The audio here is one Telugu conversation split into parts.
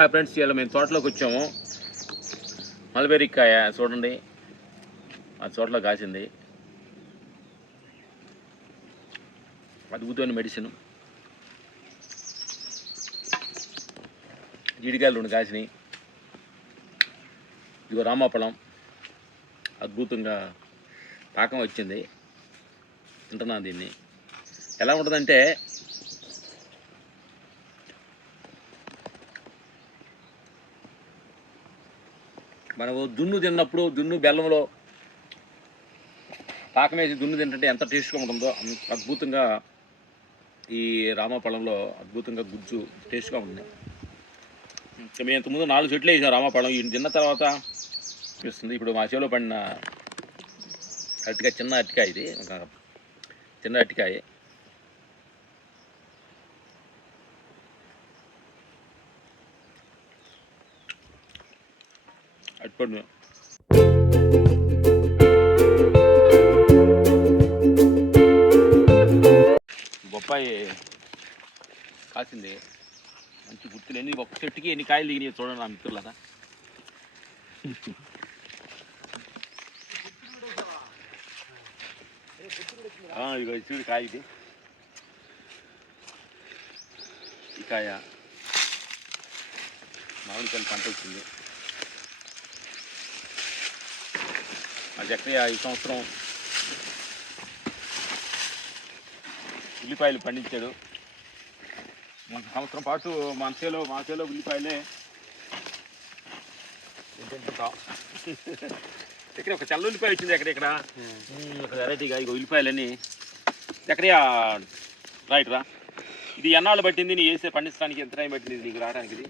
హాయ్ ఫ్రెండ్స్, ఇలా మేము తోటలోకి వచ్చాము. మల్బెర్రీకాయ చూడండి, ఆ తోటలో కాసింది. అద్భుతమైన మెడిసిన్. జీడికాయలు 2 కాసినాయి. ఇదిగో రామాపళం అద్భుతంగా పాకం వచ్చింది. తింటున్నాను దీన్ని. ఎలా ఉంటుందంటే మనము దున్ను తిన్నప్పుడు దున్ను బెల్లంలో పాకం వేసి దున్ను తింటుంటే ఎంత టేస్ట్గా ఉంటుందో అద్భుతంగా ఈ రామాపళంలో అద్భుతంగా గుజ్జు టేస్ట్గా ఉంటుంది. మేము ఇంతకుముందు 4 చెట్లు వేసాం రామాపళం. ఈ తిన్న తర్వాత ఇస్తుంది. ఇప్పుడు మా చేలో పడిన అరటికాయ, చిన్న అరటికాయ, ఇది ఒక చిన్న అరటికాయ. అట్టుపండు బొప్పాయి కాసింది. మంచి గుర్తులు. ఒక్క చెట్టుకి ఎన్ని కాయలు దిగినాయి చూడండి నా మిత్రులదా. ఇదిగో చూడు కాయ, ఇది ఈ కాయ మామిడికాయలు పంట వచ్చింది. మా చక్కగా ఈ సంవత్సరం ఉల్లిపాయలు పండించాడు. మన సంవత్సరం పాటు మా చేలో ఉల్లిపాయలే తింటుంటాం. ఇక్కడ ఒక చల్ల ఉల్లిపాయ వచ్చింది. ఎక్కడెక్కడ ఒక వెరైటీగా ఇక ఉల్లిపాయలని ఎక్కడయా రైట్ రా. ఇది ఎన్నాళ్ళు పట్టింది నీ వేసే పండించడానికి? ఎంత టైం పట్టింది నీకు రావడానికి? ఇది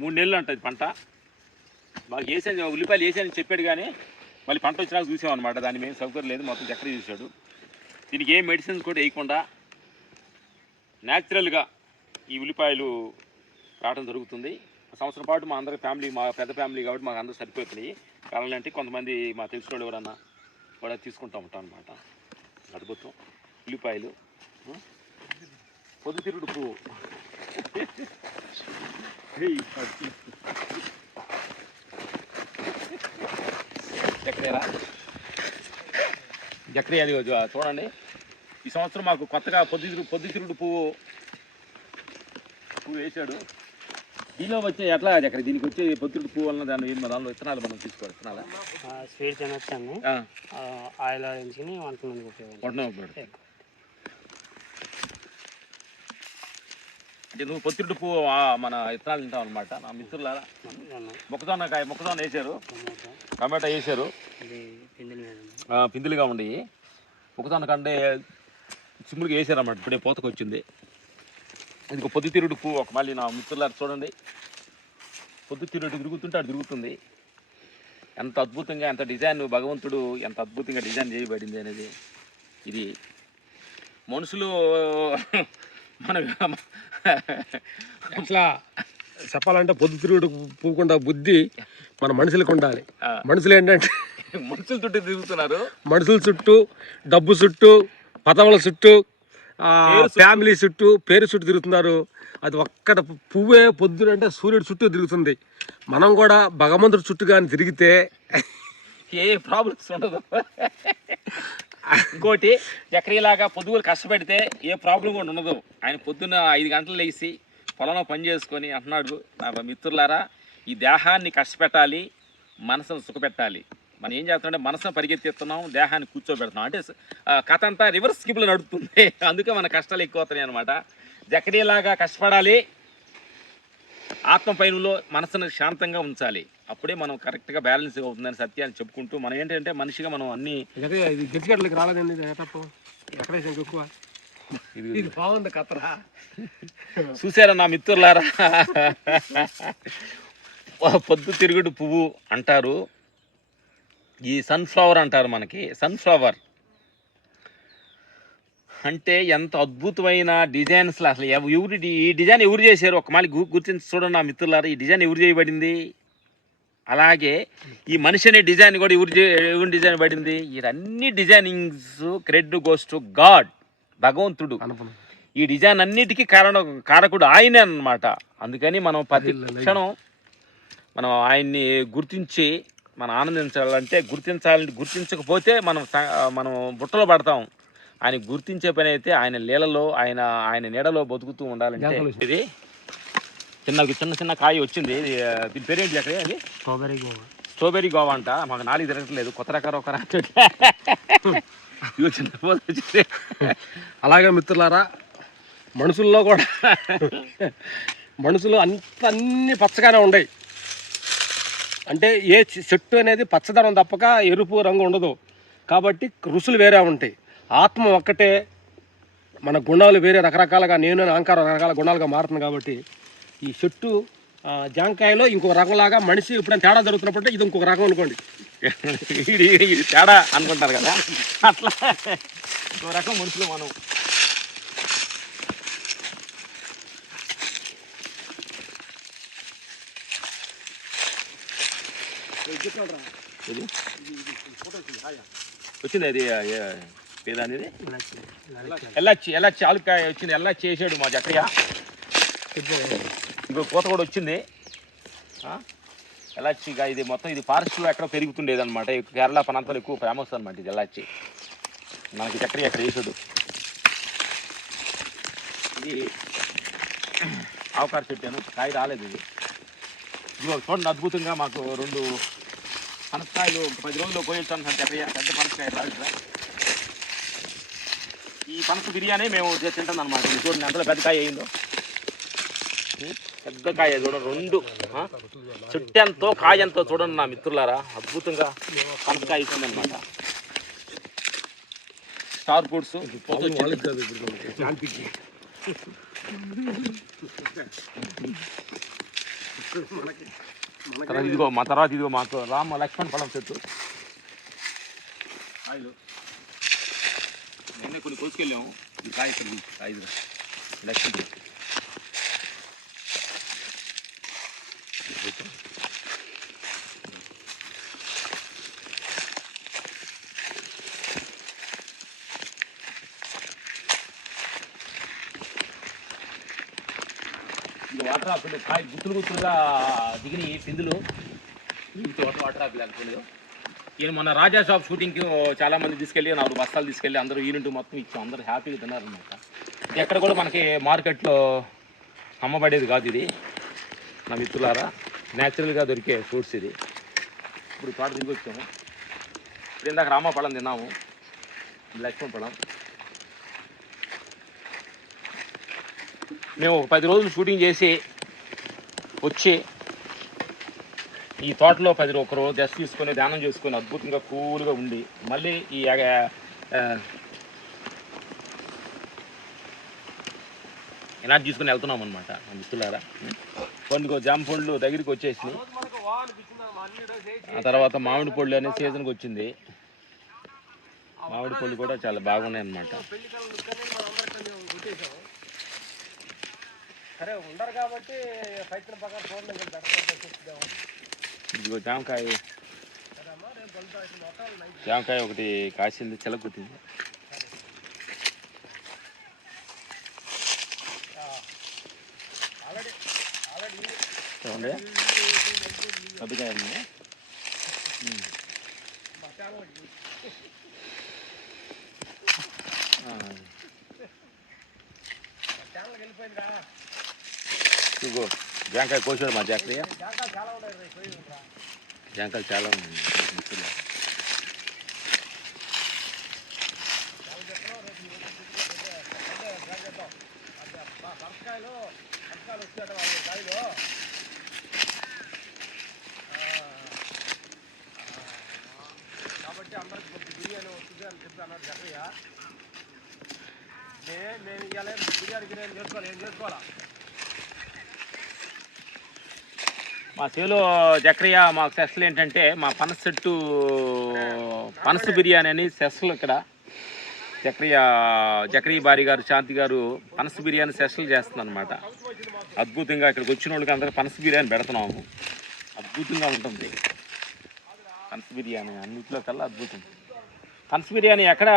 3 నెలలు అంటుంది పంట. మాకు వేసాను, ఉల్లిపాయలు వేసానని చెప్పాడు, కానీ మళ్ళీ పంట వచ్చినాక చూసామన్నమాట. దాన్ని మేము సౌకర్యం లేదు, మొత్తం చక్కెర చూశాడు. దీనికి ఏం మెడిసిన్స్ కూడా వేయకుండా న్యాచురల్గా ఈ ఉల్లిపాయలు రావడం జరుగుతుంది. సంవత్సరం పాటు మా అందరి ఫ్యామిలీ, మా పెద్ద ఫ్యామిలీ కాబట్టి మాకు అందరూ సరిపోతున్నాయి. కావాలంటే కొంతమంది మా తెలిసిన వాళ్ళు ఎవరన్నా కూడా తీసుకుంటూ ఉంటాం అనమాట. అద్భుతం ఉల్లిపాయలు. పొద్దుతిరుగుడు పువ్వు చక్కెరా అది చూడండి. ఈ సంవత్సరం మాకు కొత్తగా పొద్దుతిరుగుడు పువ్వు వేసాడు. దీనిలో వచ్చే ఎట్లా చక్కెర దీనికి వచ్చే పొద్దుతిరుగుడు పువ్వు వలన దానిలో విత్తనాలు మనం తీసుకోవాలి. విత్తనాలు స్వీట్ తినొచ్చాను. ఆయిల్ వేయించుకుని వంటలు ఉపయోగపడుతుంది. అంటే నువ్వు పొత్తిరుడు పువ్వు మన విత్తనాలు తింటావు అనమాట. నా మిత్రులారా, మొక్కజొన్న వేసారు, టమాటా వేసారు, పిందులుగా ఉండి మొక్కజొన్న కంటే సిమ్ములుగా వేసారు అన్నమాట. ఇప్పుడే పూతకు వచ్చింది. ఇది ఒక పొద్దుతిరుగుడు పువ్వు. ఒక మళ్ళీ నా మిత్రులారా చూడండి, పొద్దుతిరుగుడు తిరుగుతుంటే అది తిరుగుతుంది. ఎంత అద్భుతంగా, ఎంత డిజైన్, భగవంతుడు ఎంత అద్భుతంగా డిజైన్ చేయబడింది అనేది. ఇది మనుషులు మన అట్లా చెప్పాలంటే పొద్దుతిరుగుడు పూకుండా బుద్ధి మన మనుషులకు ఉండాలి. మనుషులు ఏంటంటే మనుషుల చుట్టూ తిరుగుతున్నారు. మనుషుల చుట్టూ, డబ్బు చుట్టూ, పదవుల చుట్టూ, ఫ్యామిలీ చుట్టూ, పేరు చుట్టూ తిరుగుతున్నారు. అది ఒక్కడ పువ్వే పొద్దునంటే సూర్యుడు చుట్టూ తిరుగుతుంది. మనం కూడా భగవంతుడి చుట్టూ కానీ తిరిగితే ఏ ప్రాబ్లమ్స్ ఉండదు. ఇంకోటి, చక్రీలాగా పొద్దుగులు కష్టపడితే ఏ ప్రాబ్లం కూడా ఉండదు. ఆయన పొద్దున్న 5 గంటలు లేచి పొలంలో పని చేసుకొని అంటున్నాడు, నా మిత్రులారా, ఈ దేహాన్ని కష్టపెట్టాలి, మనసును సుఖపెట్టాలి. మనం ఏం చేస్తున్నామంటే మనసును పరిగెత్తిస్తున్నాం, దేహాన్ని కూర్చోబెడుతున్నాం. అంటే కథ అంతా రివర్స్ స్కిప్లో నడుస్తుంది. అందుకే మన కష్టాలు ఎక్కువ అవుతున్నాయి అనమాట. జకరీలాగా కష్టపడాలి, ఆత్మ పైనలో మనసును శాంతంగా ఉంచాలి. అప్పుడే మనం కరెక్ట్గా బ్యాలెన్స్ అవుతుందని సత్యాన్ని చెప్పుకుంటూ మనం ఏంటంటే మనిషిగా మనం అన్ని గట్టిగట్లకి రాలేదండి. ఇది బాగుంది కథరా. చూసారా నా మిత్రులారా, పొద్దుతిరుగుడు పువ్వు అంటారు, ఈ సన్ఫ్లవర్ అంటారు. మనకి సన్ఫ్లవర్ అంటే ఎంత అద్భుతమైన డిజైన్స్. అసలు ఈ డిజైన్ ఎవరు చేశారు? ఒక మళ్ళీ గుర్తించి చూడండి నా మిత్రులారా, ఈ డిజైన్ ఎవరు చేయబడింది? అలాగే ఈ మనిషి అనే డిజైన్ కూడా ఎవరు డిజైన్ పడింది? ఇవన్నీ designings credit goes to God, భగవంతుడు. ఈ డిజైన్ అన్నిటికీ కారకుడు ఆయనే అన్నమాట. అందుకని మనం ప్రతి క్షణం మనం ఆయన్ని గుర్తించి మనం ఆనందించాలంటే గుర్తించకపోతే మనం బుట్టలో పడతాం. ఆయన గుర్తించే పని అయితే ఆయన లీలలో ఆయన నీడలో బతుకుతూ ఉండాలంటే ఇది చిన్న చిన్న కాయ వచ్చింది. దీని పేరేంటి అక్కడ అది స్ట్రాబెరీ గోవా అంట. మాకు 4 తిరగట్లేదు, కొత్త రకాల ఒక చిన్న వచ్చింది. అలాగే మిత్రులారా, మనుషుల్లో కూడా మనుషులు అన్ని పచ్చగానే ఉన్నాయి. అంటే ఏ చెట్టు అనేది పచ్చదనం తప్పక ఎరుపు రంగు ఉండదు కాబట్టి రుసులు వేరే ఉంటాయి. ఆత్మ ఒక్కటే, మన గుణాలు వేరే రకరకాలుగా, నేను అహంకారం రకరకాల గుణాలుగా మారుతుంది. కాబట్టి ఈ చెట్టు జాంకాయలో ఇంకొక రకంలాగా మనిషి ఎప్పుడైనా తేడా జరుగుతున్నప్పుడు ఇది ఇంకొక రకం అనుకోండి. ఇది తేడా అనుకుంటారు కదా, అట్లా ఇంకో రకం మనుషులు మనం. వచ్చింది అది పేద అనేది ఎల్లాచి ఆలుకాయ వచ్చింది. ఎల్లాచి చేసాడు మా జక్కయ్య. ఇంకో కోత కూడా వచ్చింది. ఎల్లాచిగా ఇది మొత్తం ఇది ఫారెస్ట్లో ఎక్కడ పెరుగుతుండేది అనమాట. కేరళ ప్రాంతాలు ఎక్కువ ఫేమస్ అనమాట ఇది ఎల్లాచి. మనకి జక్కయ్య ఎక్కడ వేసాడు. ఇది ఆవకాయ చెట్టాను, కాయ రాలేదు. ఇది ఇదిగో చూడండి, అద్భుతంగా మాకు 2 పనసకాయలు 10 రోజుల్లో కోయొచ్చాను సార్ జక్కయ్య. పెద్ద పనసకాయ రాదు. ఈ పనస బిర్యానీ మేము తింటాం అనమాట. చూడండి ఎంతలో పెద్ద కాయ అయిందో. పెద్ద కాయ చూడండి, 2 చెట్టెంతో కాయంతో చూడండి నా మిత్రులారా. అద్భుతంగా పనసకాయ ఇస్తుంది అనమాట. స్టార్ ఫ్రూట్స్ ఇదిగో మా తర్వాత ఇదిగో మాకు రామ లక్ష్మణ ఫలం చెట్టు కాయలు. నేనే కొన్ని కోసుకెళ్ళాము. ఈ కాయ ఇక్కడ 5 లక్ష్మణ చెట్టు. ఇది వాటర్ ఆపిల్ కాయ గుత్తులుగా దిగిన పిందులు. వాటర్ ఆపిల్ అనుకోలేదు. ఈయన మొన్న రాజా షాప్ షూటింగ్కి చాలామంది తీసుకెళ్ళి 4 బస్తాలు తీసుకెళ్ళి అందరూ యూనిట్ మొత్తం ఇచ్చాం. అందరూ హ్యాపీగా తిన్నారనమాట. ఎక్కడ కూడా మనకి మార్కెట్లో అమ్మబడేది కాదు ఇది నా మిత్రులారా. న్యాచురల్గా దొరికే ఫ్రూట్స్ ఇది. ఇప్పుడు తోట దిగి వచ్చాము. ఇప్పుడు ఇందాక రామ పళ్ళం తిన్నాము, లక్ష్మణ పళ్ళం. మేము 10 రోజులు షూటింగ్ చేసి వచ్చి ఈ తోటలో 10 రోజు ఒకరోజు రెస్ట్ తీసుకొని ధ్యానం చేసుకొని అద్భుతంగా కూల్గా ఉండి మళ్ళీ ఈ ఎనర్జీ తీసుకొని వెళ్తున్నాం అనమాట మిత్రులారా. కొన్ని జామ పండ్లు దగ్గరికి వచ్చేసినాయి. ఆ తర్వాత మామిడి పళ్ళు అనే సీజన్కి వచ్చింది. మామిడి పళ్ళు కూడా చాలా బాగున్నాయి అన్నమాట. ఇదిగో జామకాయ ఒకటి కాసింది, చిలకొట్టింది. చూడండి కబ్బికాయ ఇదిగో జాంకాయ కోసాడు మా జక్కయ్య. జాంకాయలు చాలా ఉన్నాయి. కాబట్టి అందరికి బిర్యానీ వస్తుంది అని చెప్పి అన్నారు జక్కయ్య. నేను ఇవాళ బిర్యానీ చేసుకోవాలి, ఏం చేసుకోవాలా? మా చేలో జక్కయ్య మాకు స్పెషల్ ఏంటంటే మా పనస చెట్టు పనస బిర్యానీ అని స్పెషల్. ఇక్కడ జక్కయ్య భార్య గారు శాంతి గారు పనస బిర్యానీ స్పెషల్ చేస్తుంది అనమాట. అద్భుతంగా ఇక్కడికి వచ్చిన వాళ్ళకి అందరికీ పనస బిర్యానీ పెడుతున్నాము. అద్భుతంగా ఉంటుంది పనస బిర్యానీ, అన్నింటిలో కల్లా అద్భుతం. పనస బిర్యానీ ఎక్కడ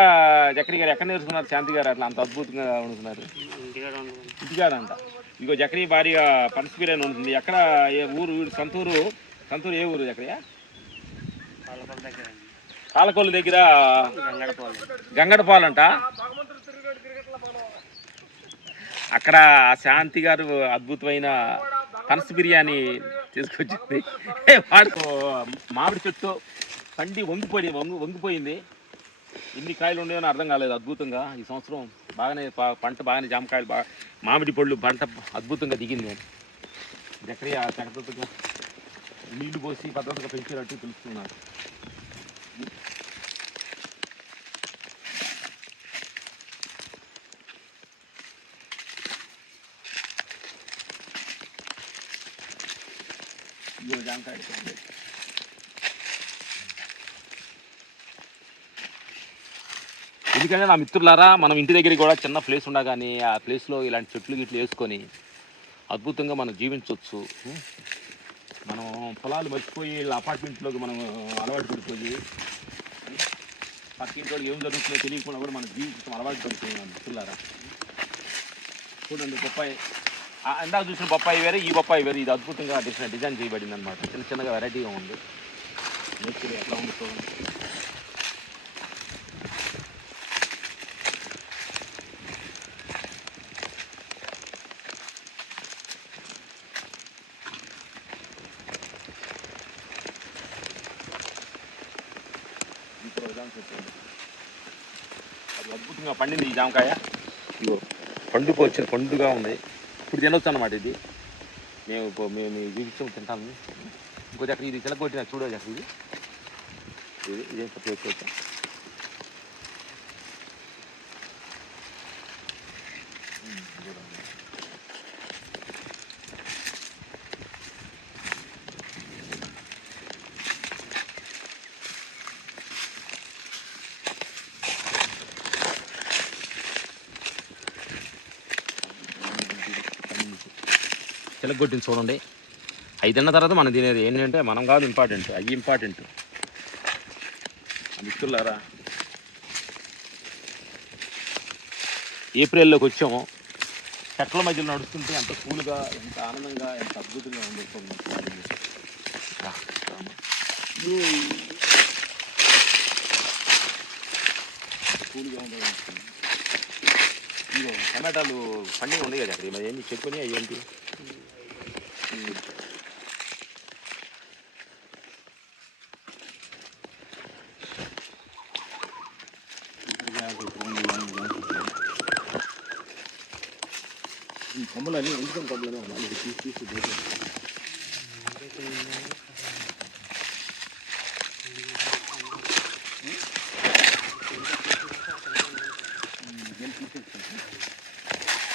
జక్రీ గారు ఎక్కడ నేర్చుకున్నారు? శాంతి గారు అట్లా అంత అద్భుతంగా వండుతున్నారు. ఇంటికాడ అంట. ఇగో జక్రీ భారీగా పనస బిర్యానీ ఉంటుంది. ఎక్కడ ఏ ఊరు? సొంతూరు ఏ ఊరు జక్రీ? పాలకొల్లు దగ్గర గంగడపాలు అంట. అక్కడ శాంతి గారు అద్భుతమైన పనస బిర్యానీ తీసుకొచ్చింది. వాడు మామిడి చెట్టు పండి వంగిపోయింది. ఎన్ని కాయలు ఉన్నాయో అర్థం కాలేదు. అద్భుతంగా ఈ సంవత్సరం బాగానే పంట బాగానే జామకాయలు బాగా మామిడి పళ్ళు పంట అద్భుతంగా దిగింది. జక్రీ చక్కగా నీళ్లు పోసి పద్ధతిగా పెంచినట్టు తెలుస్తున్నారు. జామకాయ ఎందుకంటే నా మిత్రులారా, మనం ఇంటి దగ్గరికి కూడా చిన్న ప్లేస్ ఉండగానే ఆ ప్లేస్లో ఇలాంటి చెట్లు గిట్లు వేసుకొని అద్భుతంగా మనం జీవించవచ్చు. మనం పొలాలు మర్చిపోయి అపార్ట్మెంట్లోకి మనం అలవాటు పడిపోయి పక్కింట్లో ఏం జరుగుతుందో తెలియకుండా కూడా మనం జీవించడం అలవాటు పడిపోయినాం మిత్రులారా. చూడండి బొప్పాయి, ఇందాక చూసిన బొప్పాయి వేరే, ఈ బొప్పాయి వేరే. ఇది అద్భుతంగా డిజైన్ చేయబడింది అనమాట. చిన్నగా వెరైటీగా ఉంది. నేచర్ ఎట్లా ఉంది చూడండి. అది అద్భుతంగా పండింది ఈ జామకాయ. ఇగో పండుగా ఉంది. ఇప్పుడు తినొచ్చు అన్నమాట. ఇది మేము జీవితం తింటాము. ఇంకొంచెం అక్కడ ఇది చిలకొట్టిన చూడవచ్చు. అక్కడ ఇదే చేసుకోవచ్చు. చిలగొట్టింది చూడండి. అవి తిన్న తర్వాత మనం తినేది ఏంటంటే మనం కాదు ఇంపార్టెంట్, అవి ఇంపార్టెంట్. మిత్రులారా, ఏప్రిల్లోకి వచ్చాము. చెట్ల మధ్యలో నడుస్తుంటే ఎంత కూల్గా, ఎంత ఆనందంగా, ఎంత అద్భుతంగా ఉంది. కూల్గా ఉండదు. ఇదిగో టమాటాలు పండుగ ఉన్నాయి కదా అక్కడ. మరి ఏంటి చెప్పుకొని అవి ఏంటి? ఈ కొమ్మలన్నీ ఎందుకని కొమ్మలనే ఉన్నాయి. తీసి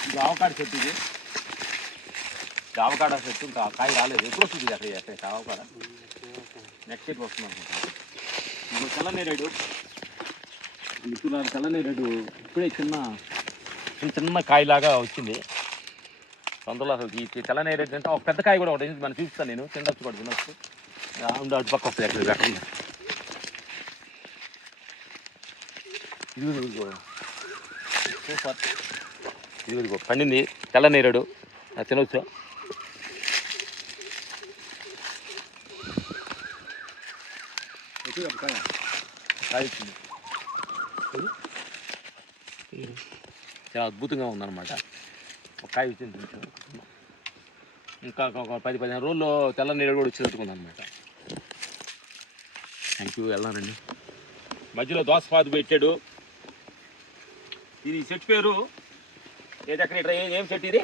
ఇది ఆవకాడ చెట్టు. ఇది ఆవకాడ చెట్టు. ఇంకా కాయ రాలేదు. ఎప్పుడు వస్తుంది అక్కడ ఆవకాడ? నెక్స్ట్ ఇయర్కి వస్తుంది అనుకుంటాను. ఇప్పుడు తెల్లనేరేడు మిత్రులారా, తెల్లనేరేడు ఇప్పుడే చిన్న కాయలాగా వచ్చింది. అందులో అసలు ఈ తెల్లనేరేడు అంటే ఒక పెద్ద కాయ కూడా ఒకటి మనం చూపిస్తాను. నేను తినచ్చు కూడా తినచ్చు. అటు పక్క వస్తుంది అక్కడ. ఇదిగో సూపర్. ఇదిగో పండింది తెల్లనేరేడు, తినవచ్చు. కాయ వచ్చింది. చాలా అద్భుతంగా ఉందన్నమాట. ఒక కాయ వచ్చింది. ఇంకా ఒక 10-15 రోజుల్లో తెల్లనేరేడు కూడా వచ్చేటట్టుకుందన్నమాట. Thank you. వెళ్దానండి. మధ్యలో దోసపాదు పెట్టాడు. ఇది చెట్టు పేరు ఏదెక్కడ ఏం చెట్టు? ఇది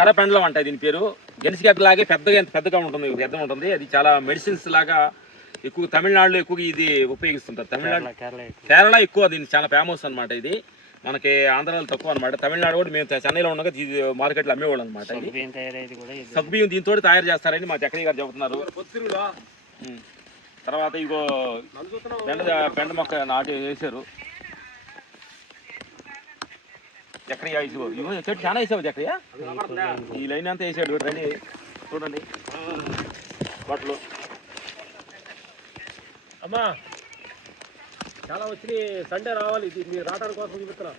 కరపెండలం అంట దీని పేరు. గెనిసిగడ్డలాగే పెద్దగా ఉంటుంది, పెద్ద ఉంటుంది. అది చాలా మెడిసిన్స్ లాగా ఎక్కువ తమిళనాడులో ఎక్కువగా ఇది ఉపయోగిస్తుంటారు. కేరళ ఎక్కువ దీన్ని చాలా ఫేమస్ అనమాట. ఇది మనకి ఆంధ్రాలో తక్కువ అనమాట. తమిళనాడు కూడా మేము చెన్నైలో ఉండగా ఇది మార్కెట్లో అమ్మేవాళ్ళు అనమాట. సగ్బియ్యం దీంతో తయారు చేస్తారని మా చక్రయ్య గారు చెబుతున్నారు. తర్వాత ఇగో బెండ మొక్క నాటి వేసారు. చక్రయ్య ఇగో చెట్టు చాలా వేసావు చక్రయ్య. ఈ లైన్ అంతా వేసాడు. రండి చూడండి బట్టలు. అమ్మా చాలా వచ్చినాయి. సండే రావాలి, ఇది మీరు రావడానికి కోసం చూపిస్తున్నా.